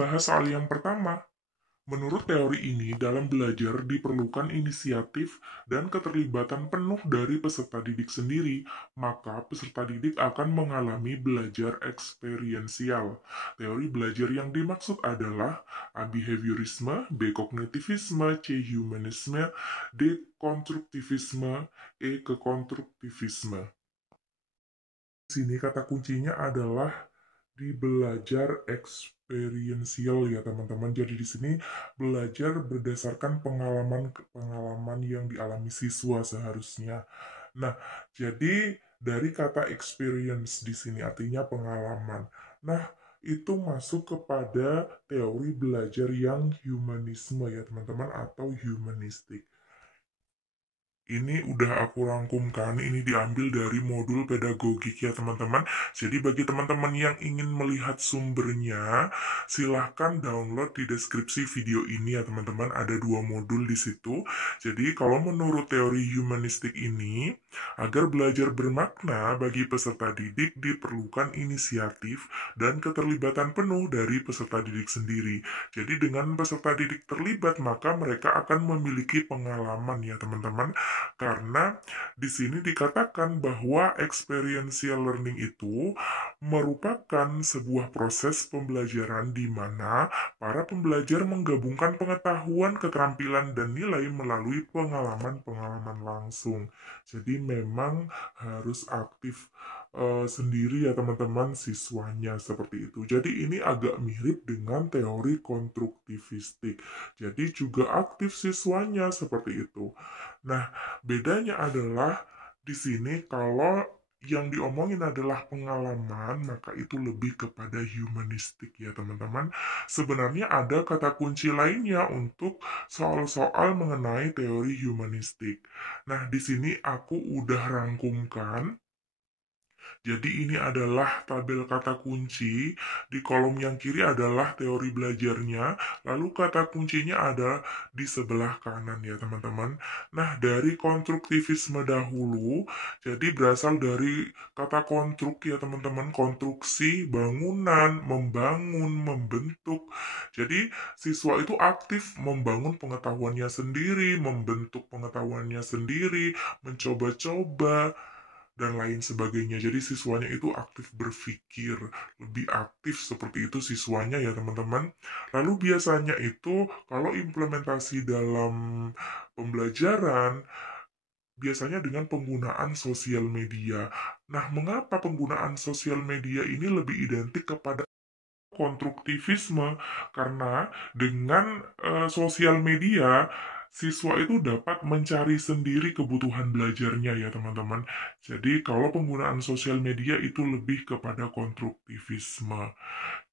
bahas soal yang pertama. Menurut teori ini, dalam belajar diperlukan inisiatif dan keterlibatan penuh dari peserta didik sendiri, maka peserta didik akan mengalami belajar eksperiensial. Teori belajar yang dimaksud adalah A. Behaviorisme, B. Kognitivisme, C. Humanisme, D. Konstruktivisme, E. Kekonstruktivisme. Di sini kata kuncinya adalah di belajar eksperiensial ya teman-teman. Jadi di sini belajar berdasarkan pengalaman yang dialami siswa seharusnya. Nah, jadi dari kata experience di sini artinya pengalaman. Nah, itu masuk kepada teori belajar yang humanisme ya teman-teman atau humanistik. Ini udah aku rangkumkan, ini diambil dari modul pedagogik ya teman-teman. Jadi bagi teman-teman yang ingin melihat sumbernya, silahkan download di deskripsi video ini ya teman-teman. Ada 2 modul di situ. Jadi kalau menurut teori humanistik ini, agar belajar bermakna bagi peserta didik diperlukan inisiatif dan keterlibatan penuh dari peserta didik sendiri. Jadi dengan peserta didik terlibat, maka mereka akan memiliki pengalaman ya teman-teman. Karena di sini dikatakan bahwa experiential learning itu merupakan sebuah proses pembelajaran di mana para pembelajar menggabungkan pengetahuan, keterampilan, dan nilai melalui pengalaman-pengalaman langsung. Jadi memang harus aktif sendiri ya teman-teman siswanya seperti itu. Jadi ini agak mirip dengan teori konstruktivistik. Jadi juga aktif siswanya seperti itu. Nah, bedanya adalah di sini kalau yang diomongin adalah pengalaman, maka itu lebih kepada humanistik ya teman-teman. Sebenarnya ada kata kunci lainnya untuk soal-soal mengenai teori humanistik. Nah, di sini aku udah rangkumkan. Jadi ini adalah tabel kata kunci, di kolom yang kiri adalah teori belajarnya, lalu kata kuncinya ada di sebelah kanan ya teman-teman. Nah, dari konstruktivisme dahulu, jadi berasal dari kata konstruk ya teman-teman, konstruksi, bangunan, membangun, membentuk. Jadi siswa itu aktif membangun pengetahuannya sendiri, membentuk pengetahuannya sendiri, mencoba-coba, dan lain sebagainya. Jadi siswanya itu aktif berpikir, lebih aktif seperti itu siswanya ya teman-teman. Lalu biasanya itu kalau implementasi dalam pembelajaran, biasanya dengan penggunaan sosial media. Nah, mengapa penggunaan sosial media ini lebih identik kepada konstruktivisme? Karena dengan sosial media siswa itu dapat mencari sendiri kebutuhan belajarnya ya teman-teman. Jadi kalau penggunaan sosial media itu lebih kepada konstruktivisme.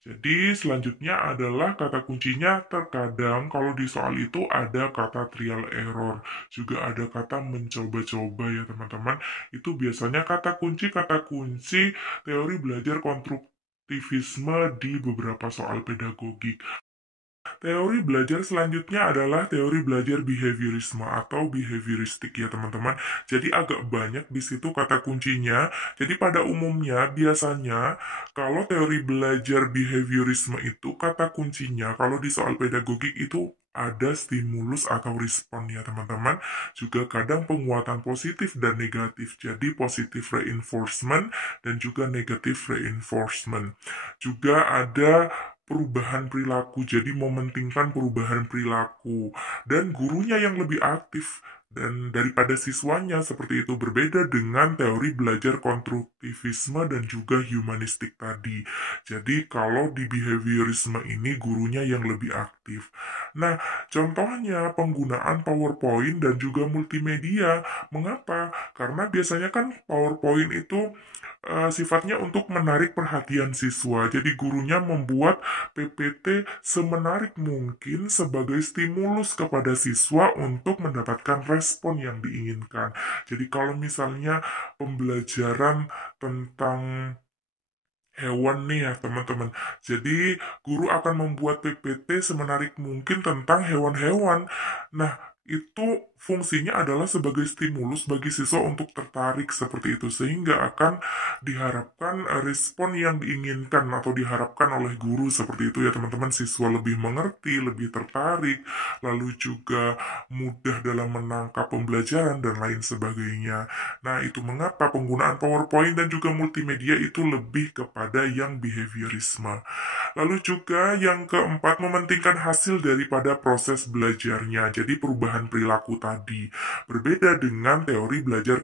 Jadi selanjutnya adalah kata kuncinya terkadang kalau di soal itu ada kata trial error, juga ada kata mencoba-coba ya teman-teman. Itu biasanya kata kunci teori belajar konstruktivisme di beberapa soal pedagogik. Teori belajar selanjutnya adalah teori belajar behaviorisme atau behavioristik ya teman-teman. Jadi agak banyak di situ kata kuncinya. Jadi pada umumnya biasanya kalau teori belajar behaviorisme itu kata kuncinya kalau di soal pedagogik itu ada stimulus atau respon ya teman-teman. Juga kadang penguatan positif dan negatif. Jadi positif reinforcement dan juga negatif reinforcement. Juga ada perubahan perilaku, jadi mementingkan perubahan perilaku dan gurunya yang lebih aktif dan daripada siswanya seperti itu, berbeda dengan teori belajar konstruktivisme dan juga humanistik tadi. Jadi kalau di behaviorisme ini gurunya yang lebih aktif. Nah, contohnya penggunaan PowerPoint dan juga multimedia. Mengapa? Karena biasanya kan PowerPoint itu sifatnya untuk menarik perhatian siswa. Jadi gurunya membuat PPT semenarik mungkin sebagai stimulus kepada siswa untuk mendapatkan respon yang diinginkan. Jadi kalau misalnya pembelajaran tentang hewan nih ya teman-teman. Jadi guru akan membuat PPT semenarik mungkin tentang hewan-hewan. Nah, itu fungsinya adalah sebagai stimulus bagi siswa untuk tertarik seperti itu, sehingga akan diharapkan respon yang diinginkan atau diharapkan oleh guru seperti itu ya teman-teman. Siswa lebih mengerti, lebih tertarik, lalu juga mudah dalam menangkap pembelajaran dan lain sebagainya. Nah, itu mengapa penggunaan PowerPoint dan juga multimedia itu lebih kepada yang behaviorisme. Lalu juga yang keempat, mementingkan hasil daripada proses belajarnya. Jadi perubahan perilaku tadi berbeda dengan teori belajar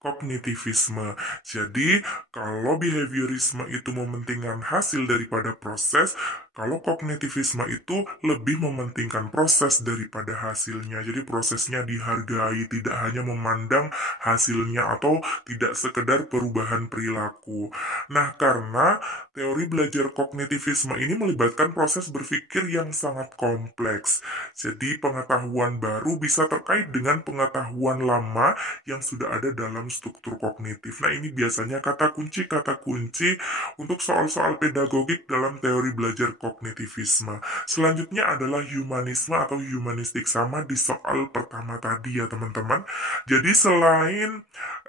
kognitivisme. Jadi, kalau behaviorisme itu mementingkan hasil daripada proses, kalau kognitivisme itu lebih mementingkan proses daripada hasilnya. Jadi prosesnya dihargai, tidak hanya memandang hasilnya atau tidak sekedar perubahan perilaku. Nah, karena teori belajar kognitivisme ini melibatkan proses berpikir yang sangat kompleks. Jadi pengetahuan baru bisa terkait dengan pengetahuan lama yang sudah ada dalam struktur kognitif. Nah, ini biasanya kata kunci untuk soal-soal pedagogik dalam teori belajar kognitivisme. Selanjutnya adalah humanisme atau humanistik, sama di soal pertama tadi ya teman-teman. Jadi selain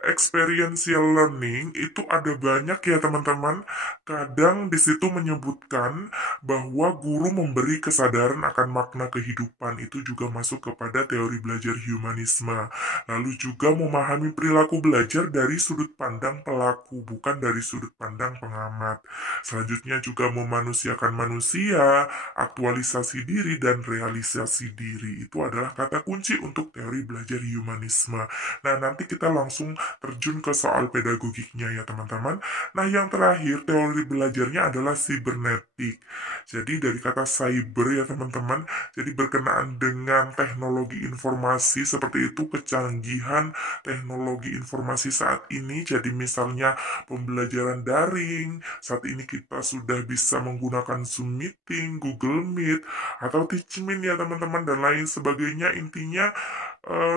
experiential learning itu ada banyak ya teman-teman. Kadang di situ menyebutkan bahwa guru memberi kesadaran akan makna kehidupan, itu juga masuk kepada teori belajar humanisme. Lalu juga memahami perilaku belajar dari sudut pandang pelaku, bukan dari sudut pandang pengamat. Selanjutnya juga memanusiakan manusia, aktualisasi diri, dan realisasi diri. Itu adalah kata kunci untuk teori belajar humanisme. Nah, nanti kita langsung terjun ke soal pedagogiknya ya teman-teman. Nah, yang terakhir teori belajarnya adalah sibernetik. Jadi dari kata cyber ya teman-teman, jadi berkenaan dengan teknologi informasi seperti itu, kecanggihan teknologi informasi saat ini. Jadi misalnya pembelajaran daring, saat ini kita sudah bisa menggunakan Zoom Meeting, Google Meet, atau Teachmin ya teman-teman, dan lain sebagainya. Intinya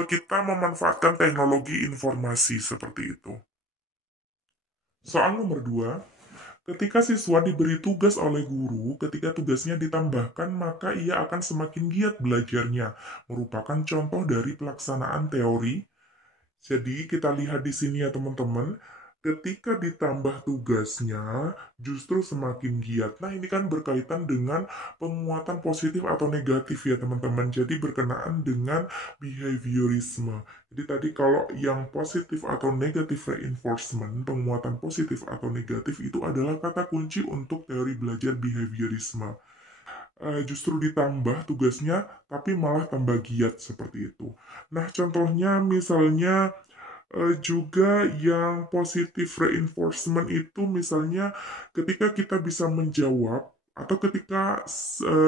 kita memanfaatkan teknologi informasi seperti itu. Soal nomor 2, ketika siswa diberi tugas oleh guru, ketika tugasnya ditambahkan, maka ia akan semakin giat belajarnya. Merupakan contoh dari pelaksanaan teori. Jadi kita lihat di sini ya teman-teman, ketika ditambah tugasnya justru semakin giat. Nah, ini kan berkaitan dengan penguatan positif atau negatif ya teman-teman. Jadi berkenaan dengan behaviorisme. Jadi tadi kalau yang positif atau negatif reinforcement, penguatan positif atau negatif itu adalah kata kunci untuk teori belajar behaviorisme. Justru ditambah tugasnya, tapi malah tambah giat seperti itu. Nah, contohnya misalnya juga yang positive reinforcement itu misalnya ketika kita bisa menjawab atau ketika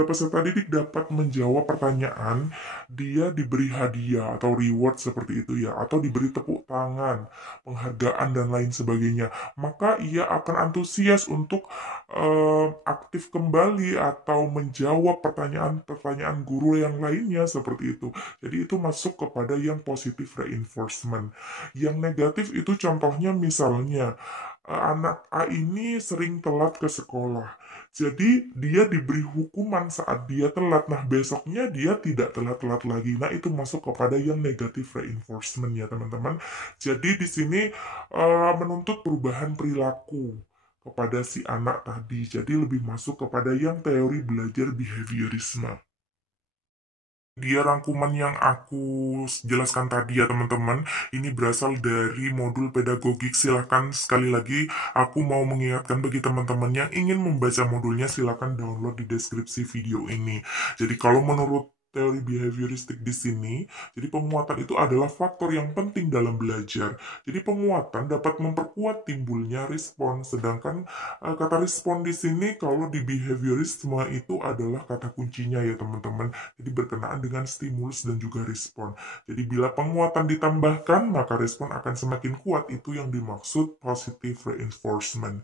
peserta didik dapat menjawab pertanyaan, dia diberi hadiah atau reward seperti itu ya, atau diberi tepuk tangan, penghargaan dan lain sebagainya, maka ia akan antusias untuk aktif kembali atau menjawab pertanyaan-pertanyaan guru yang lainnya seperti itu. Jadi itu masuk kepada yang positive reinforcement. Yang negatif itu contohnya misalnya anak A ini sering telat ke sekolah. Jadi dia diberi hukuman saat dia telat. Nah, besoknya dia tidak telat-telat lagi. Nah, itu masuk kepada yang negative reinforcement ya teman-teman. Jadi di sini menuntut perubahan perilaku kepada si anak tadi. Jadi lebih masuk kepada yang teori belajar behaviorisme. Dia rangkuman yang aku jelaskan tadi ya teman-teman, ini berasal dari modul pedagogik. Silahkan sekali lagi, aku mau mengingatkan bagi teman-teman yang ingin membaca modulnya, silahkan download di deskripsi video ini. Jadi kalau menurut teori behavioristik di sini, jadi penguatan itu adalah faktor yang penting dalam belajar. Jadi penguatan dapat memperkuat timbulnya respon, sedangkan kata respon di sini kalau di behaviorisme itu adalah kata kuncinya ya teman-teman. Jadi berkenaan dengan stimulus dan juga respon. Jadi bila penguatan ditambahkan, maka respon akan semakin kuat. Itu yang dimaksud positive reinforcement.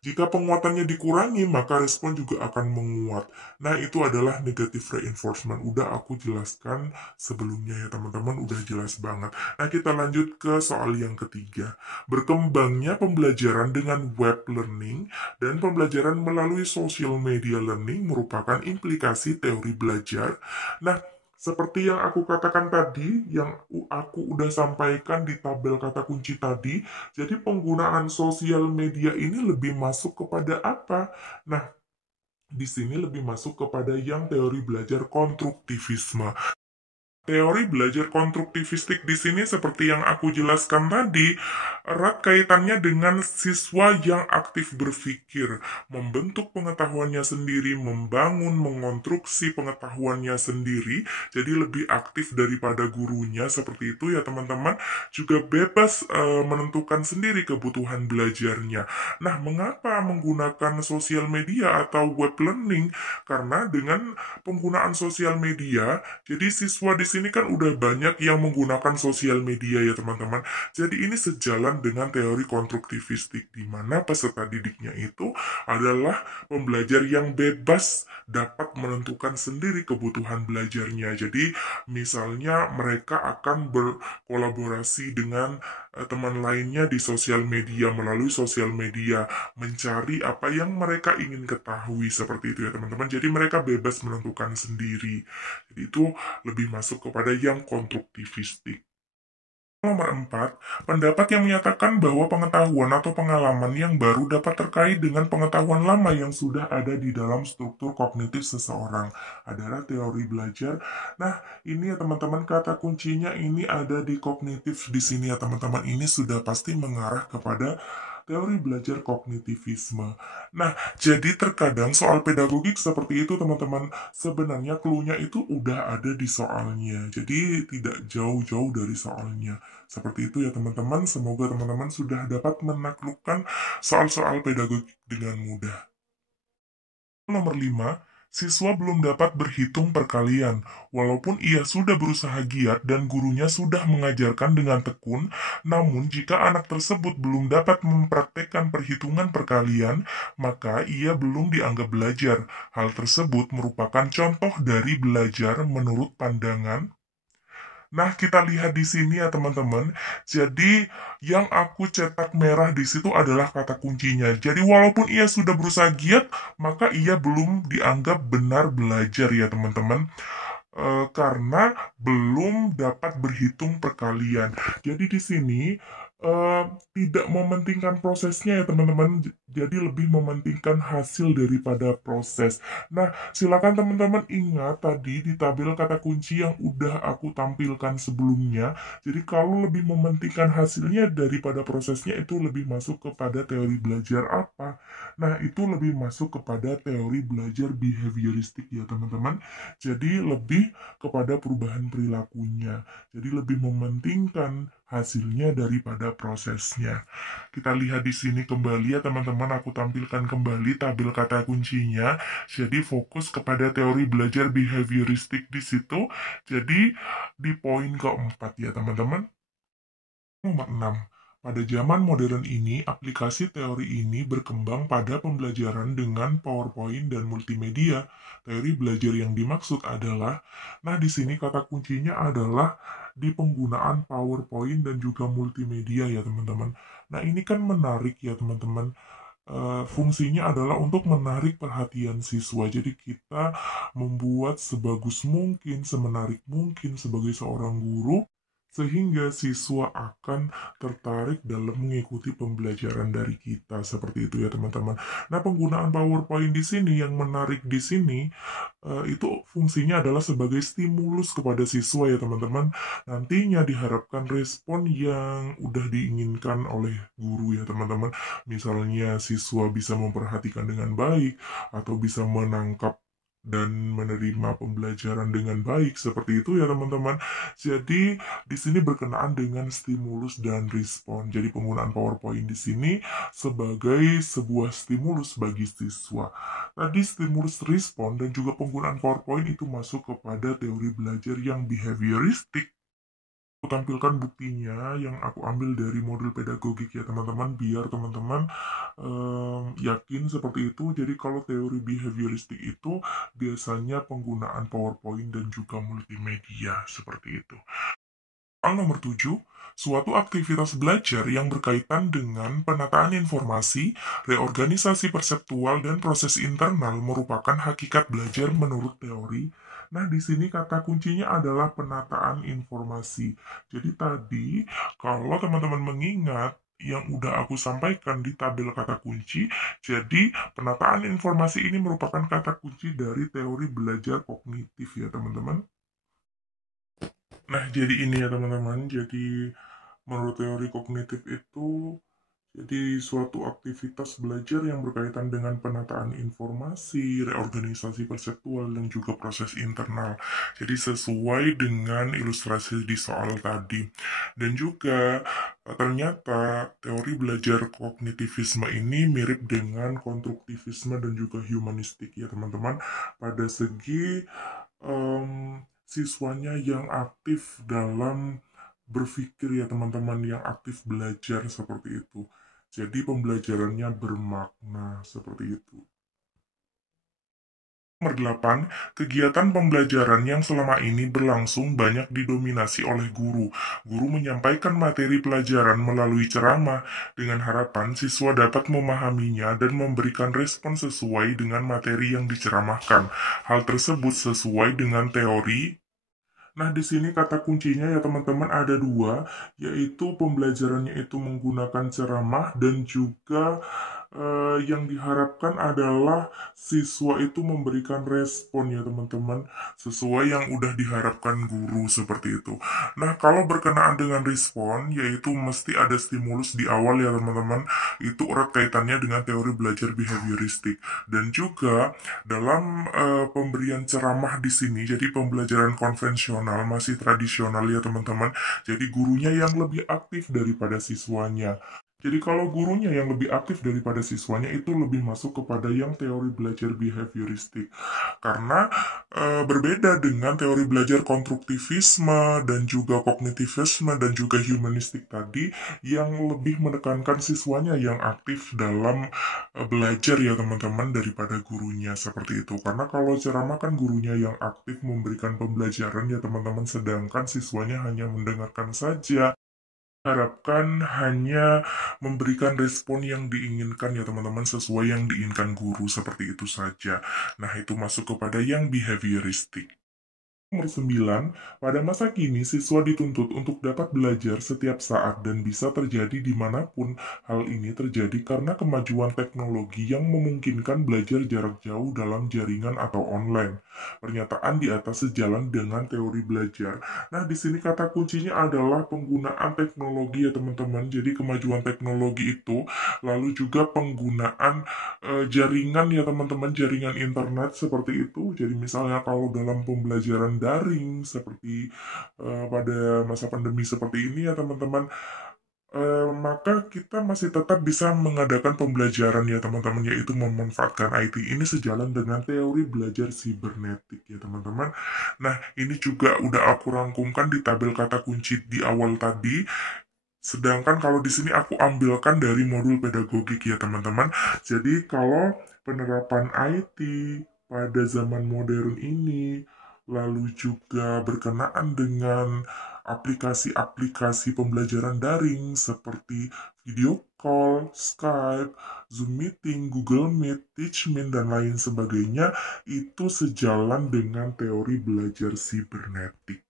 Jika penguatannya dikurangi, maka respon juga akan menguat. Nah, itu adalah negative reinforcement. Udah aku jelaskan sebelumnya ya teman-teman, udah jelas banget. Nah, kita lanjut ke soal yang ketiga. Berkembangnya pembelajaran dengan web learning dan pembelajaran melalui social media learning merupakan implikasi teori belajar. Nah, Seperti yang aku katakan tadi, yang aku udah sampaikan di tabel kata kunci tadi, jadi penggunaan sosial media ini lebih masuk kepada apa? Nah, di sini lebih masuk kepada yang teori belajar konstruktivisme. Teori belajar konstruktivistik di sini seperti yang aku jelaskan tadi, erat kaitannya dengan siswa yang aktif berpikir, membentuk pengetahuannya sendiri, membangun, mengonstruksi pengetahuannya sendiri, jadi lebih aktif daripada gurunya, seperti itu ya teman-teman, juga bebas menentukan sendiri kebutuhan belajarnya. Nah, mengapa menggunakan sosial media atau web learning? Karena dengan penggunaan sosial media, jadi siswa di sini kan udah banyak yang menggunakan sosial media ya teman-teman. Jadi ini sejalan dengan teori konstruktivistik di mana peserta didiknya itu adalah pembelajar yang bebas dapat menentukan sendiri kebutuhan belajarnya. Jadi misalnya mereka akan berkolaborasi dengan teman lainnya di sosial media, melalui sosial media, mencari apa yang mereka ingin ketahui, seperti itu ya teman-teman. Jadi mereka bebas menentukan sendiri. Jadi itu lebih masuk kepada yang konstruktivistik. Nomor 4, pendapat yang menyatakan bahwa pengetahuan atau pengalaman yang baru dapat terkait dengan pengetahuan lama yang sudah ada di dalam struktur kognitif seseorang adalah teori belajar. Nah, ini ya teman-teman, kata kuncinya ini ada di kognitif di sini ya teman-teman. Ini sudah pasti mengarah kepada teori belajar kognitivisme. Nah, jadi terkadang soal pedagogik seperti itu teman-teman, sebenarnya clue-nya itu udah ada di soalnya. Jadi tidak jauh-jauh dari soalnya. Seperti itu ya teman-teman, semoga teman-teman sudah dapat menaklukkan soal-soal pedagogik dengan mudah. Nomor 5, siswa belum dapat berhitung perkalian. Walaupun ia sudah berusaha giat dan gurunya sudah mengajarkan dengan tekun, namun jika anak tersebut belum dapat mempraktekkan perhitungan perkalian, maka ia belum dianggap belajar. Hal tersebut merupakan contoh dari belajar menurut pandangan. Nah, kita lihat di sini ya teman-teman. Jadi, yang aku cetak merah di situ adalah kata kuncinya. Jadi, walaupun ia sudah berusaha giat, maka ia belum dianggap benar belajar ya teman-teman. Karena belum dapat berhitung perkalian. Jadi di sini eh, tidak mementingkan prosesnya ya teman-teman. Jadi lebih mementingkan hasil daripada proses. Nah, silakan teman-teman ingat tadi di tabel kata kunci yang udah aku tampilkan sebelumnya. Jadi kalau lebih mementingkan hasilnya daripada prosesnya itu lebih masuk kepada teori belajar apa? Nah, itu lebih masuk kepada teori belajar behavioristik ya teman-teman. Jadi lebih kepada perubahan perilakunya. Jadi lebih mementingkan hasilnya daripada prosesnya. Kita lihat di sini kembali ya teman-teman, aku tampilkan kembali tabel kata kuncinya. Jadi fokus kepada teori belajar behavioristik di situ. Jadi di poin keempat ya teman-teman. Nomor 6. Pada zaman modern ini, aplikasi teori ini berkembang pada pembelajaran dengan PowerPoint dan multimedia. Teori belajar yang dimaksud adalah, nah di sini kata kuncinya adalah di penggunaan PowerPoint dan juga multimedia ya teman-teman. Nah ini kan menarik ya teman-teman. Fungsinya adalah untuk menarik perhatian siswa. Jadi kita membuat sebagus mungkin, semenarik mungkin sebagai seorang guru sehingga siswa akan tertarik dalam mengikuti pembelajaran dari kita. Seperti itu ya teman-teman. Nah, penggunaan PowerPoint di sini yang menarik di sini itu fungsinya adalah sebagai stimulus kepada siswa ya teman-teman. Nantinya diharapkan respon yang udah diinginkan oleh guru ya teman-teman. Misalnya siswa bisa memperhatikan dengan baik atau bisa menangkap dan menerima pembelajaran dengan baik, seperti itu ya teman-teman. Jadi di sini berkenaan dengan stimulus dan respon. Jadi penggunaan PowerPoint di sini sebagai sebuah stimulus bagi siswa. Tadi stimulus respon dan juga penggunaan PowerPoint itu masuk kepada teori belajar yang behavioristik. Aku tampilkan buktinya yang aku ambil dari modul pedagogik ya teman-teman, biar teman-teman yakin seperti itu. Jadi kalau teori behavioristik itu biasanya penggunaan PowerPoint dan juga multimedia, seperti itu. Soal nomor 7, suatu aktivitas belajar yang berkaitan dengan penataan informasi, reorganisasi perseptual, dan proses internal merupakan hakikat belajar menurut teori. Nah, di sini kata kuncinya adalah penataan informasi. Jadi tadi, kalau teman-teman mengingat yang udah aku sampaikan di tabel kata kunci, jadi penataan informasi ini merupakan kata kunci dari teori belajar kognitif ya teman-teman. Nah, jadi ini ya teman-teman. Jadi menurut teori kognitif itu jadi suatu aktivitas belajar yang berkaitan dengan penataan informasi, reorganisasi konseptual, dan juga proses internal. Jadi sesuai dengan ilustrasi di soal tadi. Dan juga ternyata teori belajar kognitivisme ini mirip dengan konstruktivisme dan juga humanistik ya teman-teman. Pada segi siswanya yang aktif dalam berpikir ya teman-teman, yang aktif belajar seperti itu. Jadi pembelajarannya bermakna seperti itu. Nomor 8, kegiatan pembelajaran yang selama ini berlangsung banyak didominasi oleh guru. Guru menyampaikan materi pelajaran melalui ceramah dengan harapan siswa dapat memahaminya dan memberikan respon sesuai dengan materi yang diceramahkan. Hal tersebut sesuai dengan teori. Nah, di sini kata kuncinya ya teman-teman ada dua, yaitu pembelajarannya itu menggunakan ceramah dan juga yang diharapkan adalah siswa itu memberikan respon ya teman-teman, sesuai yang udah diharapkan guru seperti itu. Nah, kalau berkenaan dengan respon, yaitu mesti ada stimulus di awal ya teman-teman, itu erat kaitannya dengan teori belajar behavioristik. Dan juga dalam pemberian ceramah di sini, jadi pembelajaran konvensional masih tradisional ya teman-teman. Jadi gurunya yang lebih aktif daripada siswanya. Jadi kalau gurunya yang lebih aktif daripada siswanya itu lebih masuk kepada yang teori belajar behavioristik. Karena berbeda dengan teori belajar konstruktivisme dan juga kognitivisme dan juga humanistik tadi yang lebih menekankan siswanya yang aktif dalam belajar ya teman-teman daripada gurunya seperti itu. Karena kalau ceramah kan gurunya yang aktif memberikan pembelajaran ya teman-teman, sedangkan siswanya hanya mendengarkan saja, harapkan hanya memberikan respon yang diinginkan ya teman-teman, sesuai yang diinginkan guru seperti itu saja. Nah, itu masuk kepada yang behavioristik. Nomor 9, pada masa kini siswa dituntut untuk dapat belajar setiap saat dan bisa terjadi dimanapun. Hal ini terjadi karena kemajuan teknologi yang memungkinkan belajar jarak jauh dalam jaringan atau online. Pernyataan di atas sejalan dengan teori belajar. Nah, di sini kata kuncinya adalah penggunaan teknologi ya teman-teman. Jadi kemajuan teknologi itu, lalu juga penggunaan jaringan ya teman-teman, jaringan internet seperti itu. Jadi misalnya kalau dalam pembelajaran daring seperti pada masa pandemi seperti ini ya teman-teman, maka kita masih tetap bisa mengadakan pembelajaran ya teman-teman, yaitu memanfaatkan IT. Ini sejalan dengan teori belajar sibernetik ya teman-teman. Nah, ini juga udah aku rangkumkan di tabel kata kunci di awal tadi. Sedangkan kalau di sini aku ambilkan dari modul pedagogik ya teman-teman. Jadi kalau penerapan IT pada zaman modern ini, lalu juga berkenaan dengan aplikasi-aplikasi pembelajaran daring seperti video call, Skype, Zoom Meeting, Google Meet, Teachmeet, dan lain sebagainya, itu sejalan dengan teori belajar sibernetik.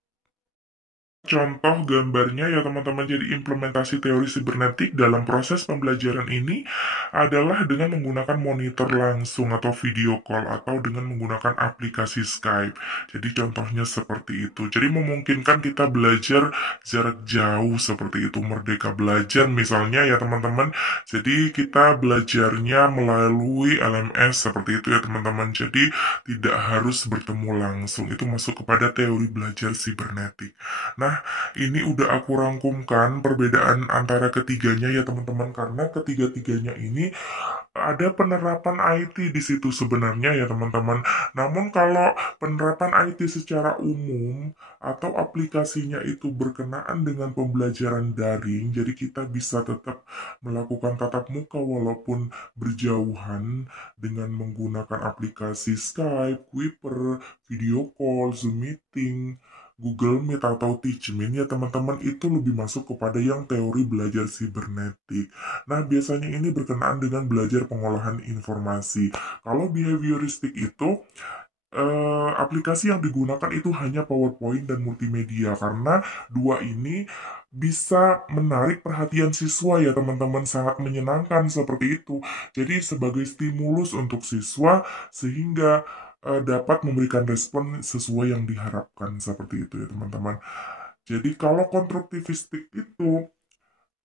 Contoh gambarnya ya teman-teman, jadi implementasi teori sibernetik dalam proses pembelajaran ini adalah dengan menggunakan monitor langsung atau video call atau dengan menggunakan aplikasi Skype. Jadi contohnya seperti itu. Jadi memungkinkan kita belajar jarak jauh seperti itu, merdeka belajar misalnya ya teman-teman. Jadi kita belajarnya melalui LMS seperti itu ya teman-teman. Jadi tidak harus bertemu langsung. Itu masuk kepada teori belajar sibernetik. Nah, ini udah aku rangkumkan perbedaan antara ketiganya ya teman-teman, karena ketiga-tiganya ini ada penerapan IT di situ sebenarnya ya teman-teman. Namun kalau penerapan IT secara umum atau aplikasinya itu berkenaan dengan pembelajaran daring, jadi kita bisa tetap melakukan tatap muka walaupun berjauhan dengan menggunakan aplikasi Skype, Kuiper, video call, Zoom Meeting, Google Meet atau Teachmeet ya teman-teman, itu lebih masuk kepada yang teori belajar sibernetik. Nah, biasanya ini berkenaan dengan belajar pengolahan informasi. Kalau behavioristik itu aplikasi yang digunakan itu hanya PowerPoint dan multimedia karena dua ini bisa menarik perhatian siswa ya teman-teman, sangat menyenangkan seperti itu. Jadi sebagai stimulus untuk siswa sehingga dapat memberikan respon sesuai yang diharapkan seperti itu ya teman-teman. Jadi kalau konstruktivistik itu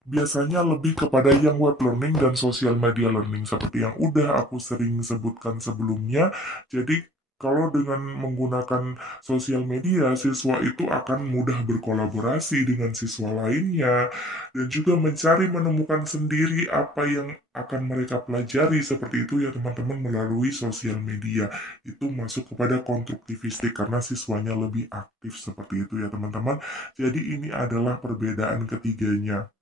biasanya lebih kepada yang web learning dan social media learning seperti yang udah aku sering sebutkan sebelumnya. Jadi kalau dengan menggunakan sosial media, siswa itu akan mudah berkolaborasi dengan siswa lainnya dan juga mencari menemukan sendiri apa yang akan mereka pelajari seperti itu ya teman-teman melalui sosial media. Itu masuk kepada konstruktivistik karena siswanya lebih aktif seperti itu ya teman-teman. Jadi ini adalah perbedaan ketiganya.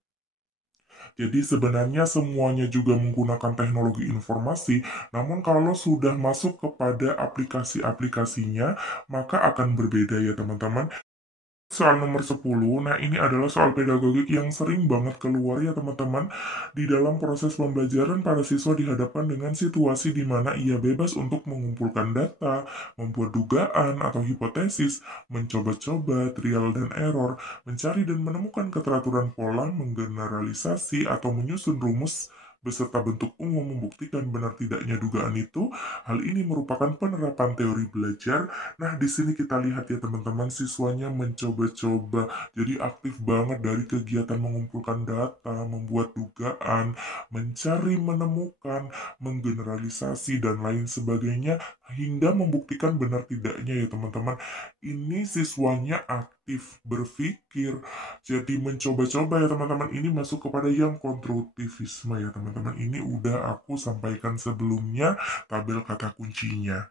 Jadi sebenarnya semuanya juga menggunakan teknologi informasi, namun kalau sudah masuk kepada aplikasi-aplikasinya, maka akan berbeda ya teman-teman. Soal nomor 10, nah ini adalah soal pedagogik yang sering banget keluar ya teman-teman. Di dalam proses pembelajaran, para siswa dihadapkan dengan situasi di mana ia bebas untuk mengumpulkan data, membuat dugaan atau hipotesis, mencoba-coba, trial dan error, mencari dan menemukan keteraturan pola, menggeneralisasi atau menyusun rumus beserta bentuk umum membuktikan benar tidaknya dugaan itu. Hal ini merupakan penerapan teori belajar. Nah, di sini kita lihat ya teman-teman, siswanya mencoba-coba, jadi aktif banget dari kegiatan mengumpulkan data, membuat dugaan, mencari, menemukan, menggeneralisasi, dan lain sebagainya, hingga membuktikan benar tidaknya ya teman-teman. Ini siswanya aktif berpikir, jadi mencoba-coba ya teman-teman. Ini masuk kepada yang konstruktivisme ya teman-teman. Ini udah aku sampaikan sebelumnya, tabel kata kuncinya.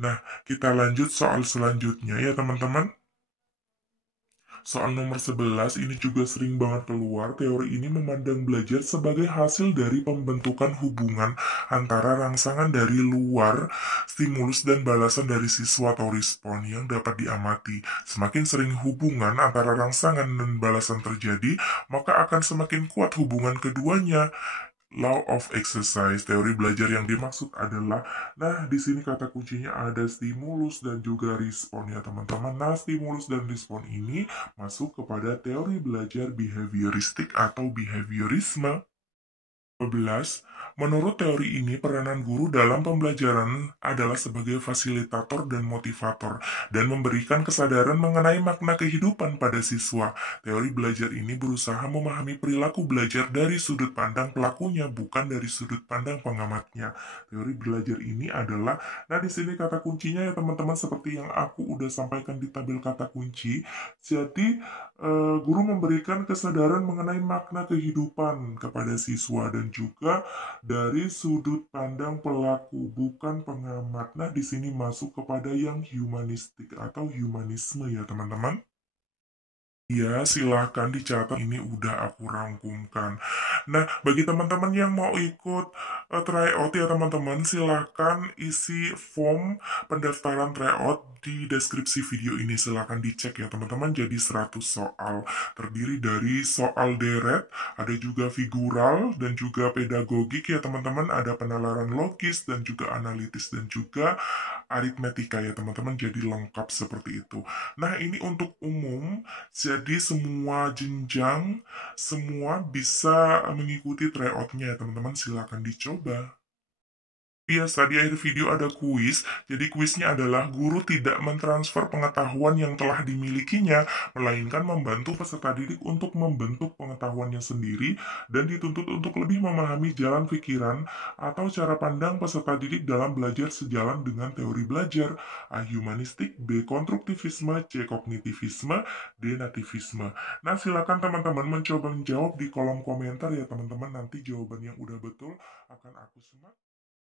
Nah, kita lanjut soal selanjutnya ya teman-teman. Soal nomor 11 ini juga sering banget keluar. Teori ini memandang belajar sebagai hasil dari pembentukan hubungan antara rangsangan dari luar, stimulus dan balasan dari siswa atau respon yang dapat diamati. Semakin sering hubungan antara rangsangan dan balasan terjadi, maka akan semakin kuat hubungan keduanya. Law of exercise, teori belajar yang dimaksud adalah, nah di sini kata kuncinya ada stimulus dan juga respon ya teman-teman. Nah, stimulus dan respon ini masuk kepada teori belajar behavioristik atau behaviorisme. 12. Menurut teori ini, peranan guru dalam pembelajaran adalah sebagai fasilitator dan motivator, dan memberikan kesadaran mengenai makna kehidupan pada siswa. Teori belajar ini berusaha memahami perilaku belajar dari sudut pandang pelakunya, bukan dari sudut pandang pengamatnya. Teori belajar ini adalah, nah di sini kata kuncinya ya teman-teman, seperti yang aku udah sampaikan di tabel kata kunci. Jadi, guru memberikan kesadaran mengenai makna kehidupan kepada siswa dan juga dari sudut pandang pelaku, bukan pengamat. Nah, di sini masuk kepada yang humanistik atau humanisme ya, teman-teman. Ya, silahkan dicatat. Ini udah aku rangkumkan. Nah, bagi teman-teman yang mau ikut tryout ya teman-teman, silahkan isi form pendaftaran tryout di deskripsi video ini. Silahkan dicek ya teman-teman. Jadi 100 soal. Terdiri dari soal deret, ada juga figural, dan juga pedagogik ya teman-teman. Ada penalaran logis, dan juga analitis, dan juga aritmetika ya teman-teman. Jadi lengkap seperti itu. Nah, ini untuk umum. Jadi semua jenjang, semua bisa mengikuti tryoutnya ya teman-teman, silakan dicoba. Biasa di akhir video ada kuis, jadi kuisnya adalah guru tidak mentransfer pengetahuan yang telah dimilikinya, melainkan membantu peserta didik untuk membentuk pengetahuannya sendiri dan dituntut untuk lebih memahami jalan pikiran atau cara pandang peserta didik dalam belajar sejalan dengan teori belajar. A. Humanistik, B. Konstruktivisme, C. Kognitivisme, D. Nativisme. Nah, silakan teman-teman mencoba menjawab di kolom komentar ya teman-teman, nanti jawaban yang udah betul akan aku semat.